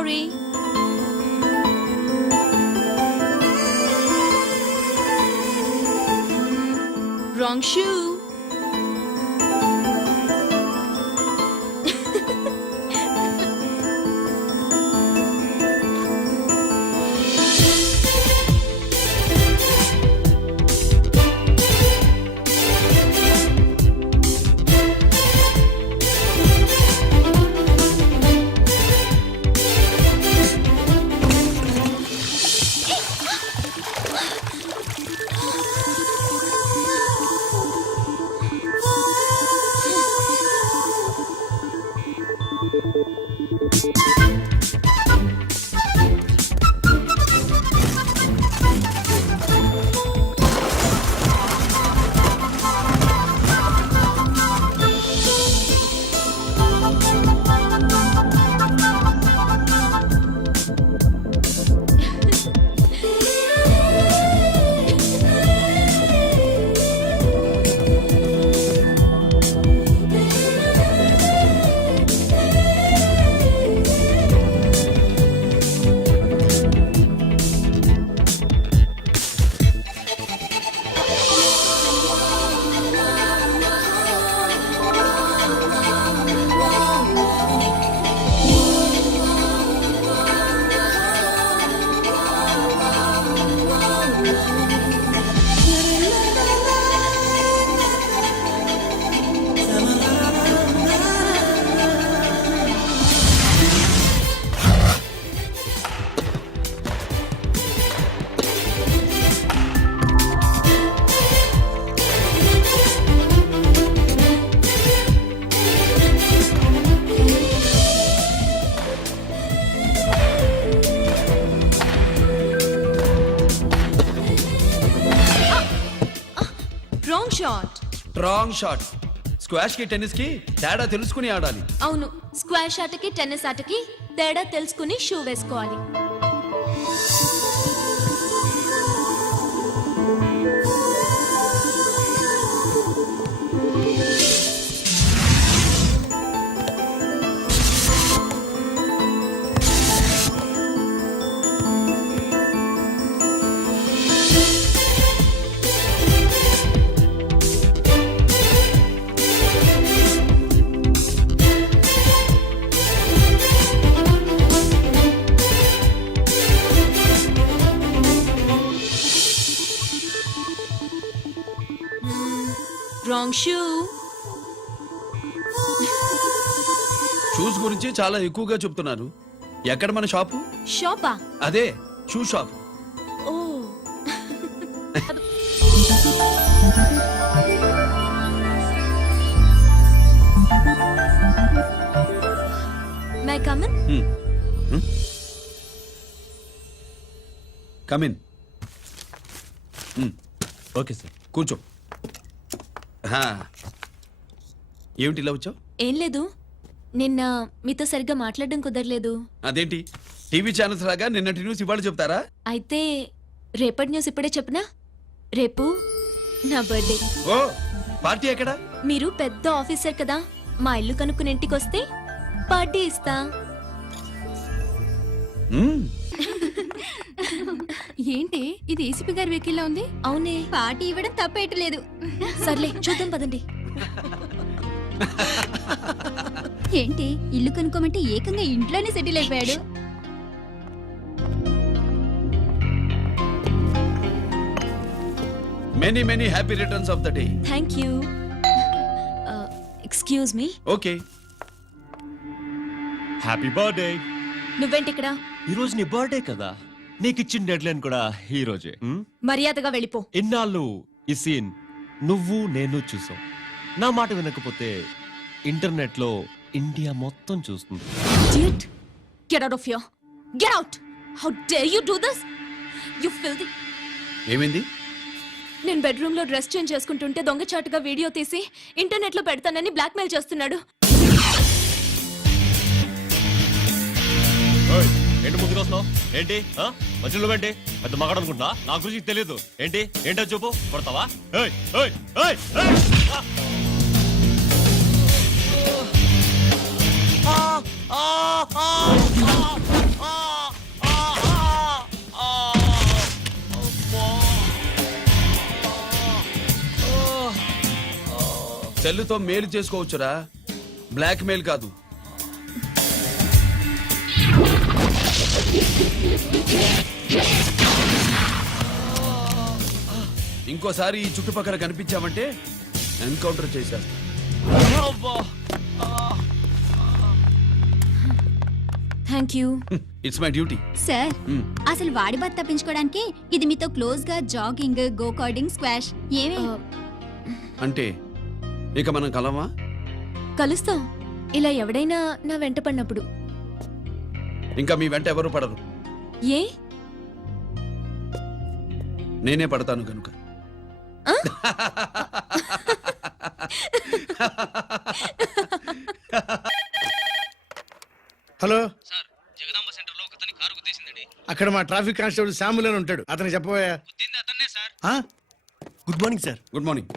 Sorry. Wrong shoe. Wrong shot. Wrong shot. Squash కి tennis కి తేడా తెలుసుకుని ఆడాలి. అవును, స్క్వాష్ ఆటకి టెన్నిస్ ఆటకి తేడా తెలుసుకుని షూ వేసుకోవాలి. Wrong shoe. షూస్ గురించి చాలా ఎక్కువగా చెప్తున్నారు. ఎక్కడ మన షాపు? షాపా? అదే షూ షాప్. ఓ. May come in? Come in. Okay sir. కూర్చో. ఏమిటి ఇలా వచ్చావు? ఏం లేదు, నిన్న మీతో సరిగ్గా మాట్లాడడం కుదరలేదు. అదేంటి టీవీ ఛానల్స్ లాగా నిన్నటి న్యూస్ ఇవాళ చెప్తారా? అయితే రేపటి న్యూస్ ఇప్పుడే చెప్పనా? రేపు నా బర్త్డే. ఓ, పార్టీ ఎక్కడ? మీరు పెద్ద ఆఫీసర్ కదా, మా ఇల్లు కనుక్కుని ఇంటికి వస్తే పార్టీ ఇస్తా. ఏంటి ఇది ఏసీపీ గారి వెహికల్లా ఉంది? అవునే, పార్టీ ఇవ్వడం తప్పేయట్లేదు. సర్లే చూద్దాం పదండి. ఏంటి ఇల్లు కనుక్కోమంటే ఏకంగా ఇంట్లోనే సెటిల్ అయిపోయాడు. Many many happy returns of the day. Thank you. Excuse me. Okay. Happy birthday. నువ్వేంటి ఇక్కడ? ఈ రోజు నీ బర్త్డే కదా, నీకు ఇచ్చిన డెడ్ లైన్ కూడా ఈ రోజే. మర్యాదగా వెళ్ళిపో. ఇన్నాళ్ళు ఈ సీన్ నువ్వు నేను చూసాం. నా మాట వినకపోతే ఇంటర్నెట్ లో ఇండియా మొత్తం చూస్తుంది. Idiot! Get out of here! Get out! How dare you do this? You filthy! ఏమైంది? నేను బెడ్రూమ్ లో డ్రెస్ చేంజ్ చేసుకుంటుంటే దొంగచాటుగా వీడియో తీసి ఇంటర్నెట్ లో పెడతానని బ్లాక్మెయిల్ చేస్తున్నాడు. ఏంటి ముందుకు వస్తున్నావు? ఏంటి మధ్యలో ఏంటి? పెద్ద మగాడు అనుకుంటున్నా? నా గురించి తెలియదు ఏంటి? ఏంటో చెప్పు. కొడతావా? సెల్లుతో మేలు చేసుకోవచ్చురా, బ్లాక్ మెయిల్ కాదు. ఇంకోసారి ఈ చుట్టుపక్కల కనిపించామంటే ఎన్కౌంటర్ చేసేస్తా. Thank you. It's my duty. Sir అసలు వాడి బాధ తప్పించుకోవడానికి ఇది మీతో క్లోజ్ గా జాగింగ్ గో కార్డింగ్ స్క్వాష్ ఏమే అంటే ఇక మనం కలవా? కలుస్తాం, ఇలా ఎవడైనా నా వెంట పడినప్పుడు. ఇంకా మీ వెంట ఎవరు పడరు, ఏ? నేనే పడతాను కనుక. హలో సార్, జగదాంబ సెంటర్ లో ఒకతని కారు గుద్దేసిందండి. అక్కడ మా ట్రాఫిక్ కానిస్టేబుల్ శామ్యుల్ అని ఉంటాడు, అతనికి చెప్పబోయా. గుద్దింది అతన్నే sir. Good morning sir. Good morning.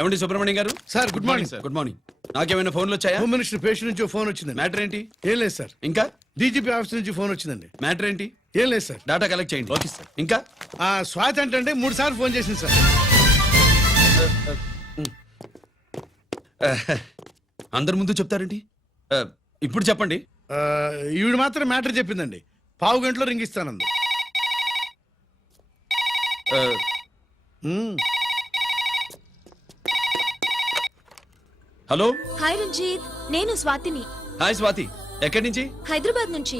ఏమండి సుబ్రహ్మణ్యం గారు? Sir good morning sir. Good morning. నాకేమైనా ఫోన్లు వచ్చాయా? హోమ్ మినిస్టర్ పేషెంట్ నుంచి ఫోన్ వచ్చిందండి. మ్యాటర్ ఏంటి? ఏం లేదు సార్. ఇంకా డీజీపీ ఆఫీస్ నుంచి ఫోన్ వచ్చిందండి. మ్యాటర్ ఏంటి? ఏం లేదు సార్. డేటా కలెక్ట్ చేయండి. Okay sir. ఇంకా ఆ స్వాతి అంటే 3 సార్లు ఫోన్ చేసింది సార్. అందరి ముందు చెప్తారేంటి? ఇప్పుడు చెప్పండి. ఆ, ఈవిడ మాత్రం మ్యాటర్ చెప్పిందండి. 15 గంటలో రింగ్ ఇస్తానంది. మ్మ్. హలో. హాయ్ రంజిత్, నేను స్వాతిని. హాయ్ స్వాతి. ఎక్కడి నుంచి? హైదరాబాద్ నుంచి.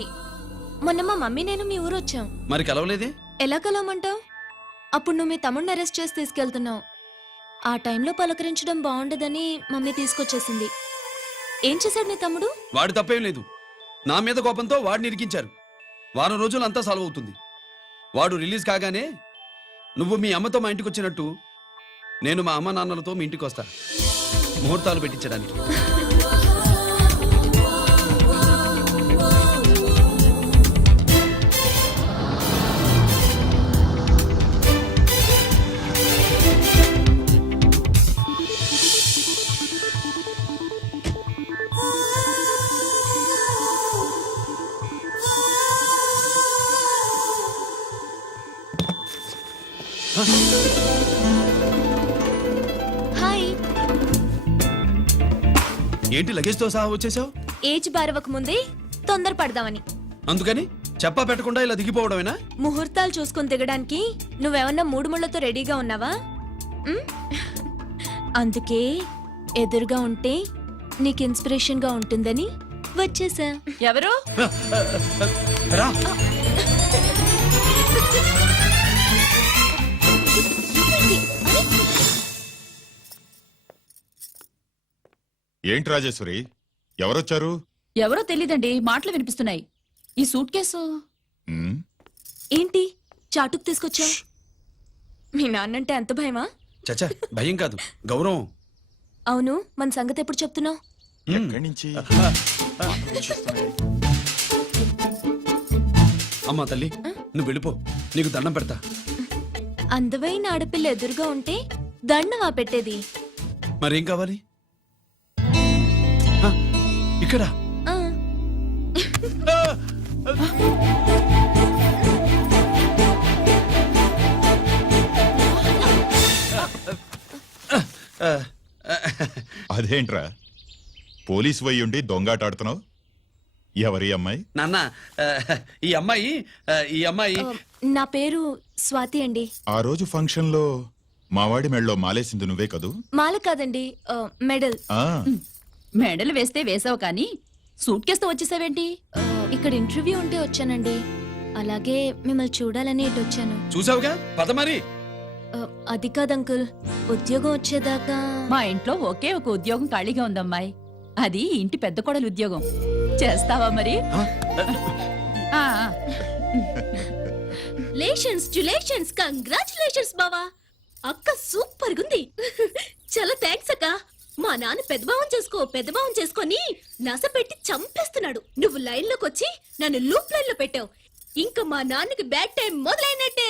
మొన్న మా మమ్మీ నేను మీ ఊరు వచ్చాం. మరి కలవలేదే? ఎలా కలవమంటావు? అప్పుడు నువ్వు మీ తమ్ముడిని అరెస్ట్ చేసి తీసుకెళ్తున్నావు. ఆ టైంలో పలకరించడం బాగుండదని మమ్మీ తీసుకొచ్చేసింది. ఏం చేశాడు నీ తమ్ముడు? వాడి తప్పేం లేదు. నా మీద కోపంతో వాడిని ఇరికించారు. వారం రోజులు అంతా సాల్వ్ అవుతుంది. వాడు రిలీజ్ కాగానే నువ్వు మీ అమ్మతో మా ఇంటికి వచ్చినట్టు నేను మా అమ్మ నాన్నలతో మీ ఇంటికి వస్తా, ముహూర్తాలు పెట్టించడానికి. హాయ్. ఏంటి లగేజ్తో సహా వచ్చేసావు? ఏజ్ బారవక ముందే తొందర పడదామని. అందుకని చెప్పా పెట్టకుండా ఇలా దిగిపోవడమేనా? ముహూర్తాలు చూసుకుని దిగడానికి నువ్వేమన్నా 3 ముళ్ళతో రెడీగా ఉన్నావా? ఉమ్? అందుకే ఎదురుగా ఉంటే నీకు ఇన్స్పిరేషన్ గా ఉంటుందని వచ్చేసా. ఎవరు? రా. ఏంటి రాజేశ్వరి, ఎవరొచ్చారు? ఎవరో తెలీదండి, మాటలు వినిపిస్తున్నాయి. ఈ సూట్ కేసు ఉమ్, ఏంటి చాటుకు తీసుకొచ్చా? మీ నాన్నంటే ఎంత భయమా? చచ్చా, భయం కాదు, గౌరవం. అవును, మన సంగతి ఎప్పుడు చెప్తున్నావు? ఎక్కడి నుంచి? అమ్మా తల్లి, నువ్వు వెళ్ళిపో, నీకు దండం పెడతా. అందమైన ఆడపిల్ల ఎదురుగా ఉంటే దండవా పెట్టేది? మరేం కావాలి? ఆ, ఇక్కడ ఆ, అదేంట్రా, పోలీస్ వయ్యుండి దొంగాటాడుతున్నావు? ఎవరి అమ్మాయి? నాన్న, ఈ అమ్మాయి నా పేరు స్వాతి అండి. ఆ రోజు ఫంక్షన్ లో మావాడి మెళ్ళలో మాలేసింది నువ్వే కదూ? మాల కాదండి, మెడల్. ఆ, మెడలు వేస్తే వేసావు కానీ సూట్ కేసుతో వచ్చేసావేంటి? ఇక్కడ ఇంటర్వ్యూ ఉంటే వచ్చానండి. అలాగే మిమ్మల్ని చూడాలని ఇటు వచ్చాను. చూసావుగా, పద మరి. అది కాదు అంకుల్, ఉద్యోగం వచ్చేదాకా. మా ఇంట్లో ఒకే ఒక ఉద్యోగం ఖాళీగా ఉందమ్మాయి, అది ఇంటి పెద్ద కోడలు ఉద్యోగం. చేస్తావా మరి? ఆ, లేషన్స్ కంగ్రాచులేషన్స్ బావా. అక్క సూపర్ గుంది. చాలా థ్యాంక్స్ అక్క. మా నాన్న పెద్ద భావం చేసుకొని నస పెట్టి చంపేస్తున్నాడు. నువ్వు లైన్ లోకి వచ్చి నన్ను లూప్ లైన్ లో పెట్టావు. ఇంకా మా నాన్నకి బ్యాడ్ టైం మొదలైనట్టే.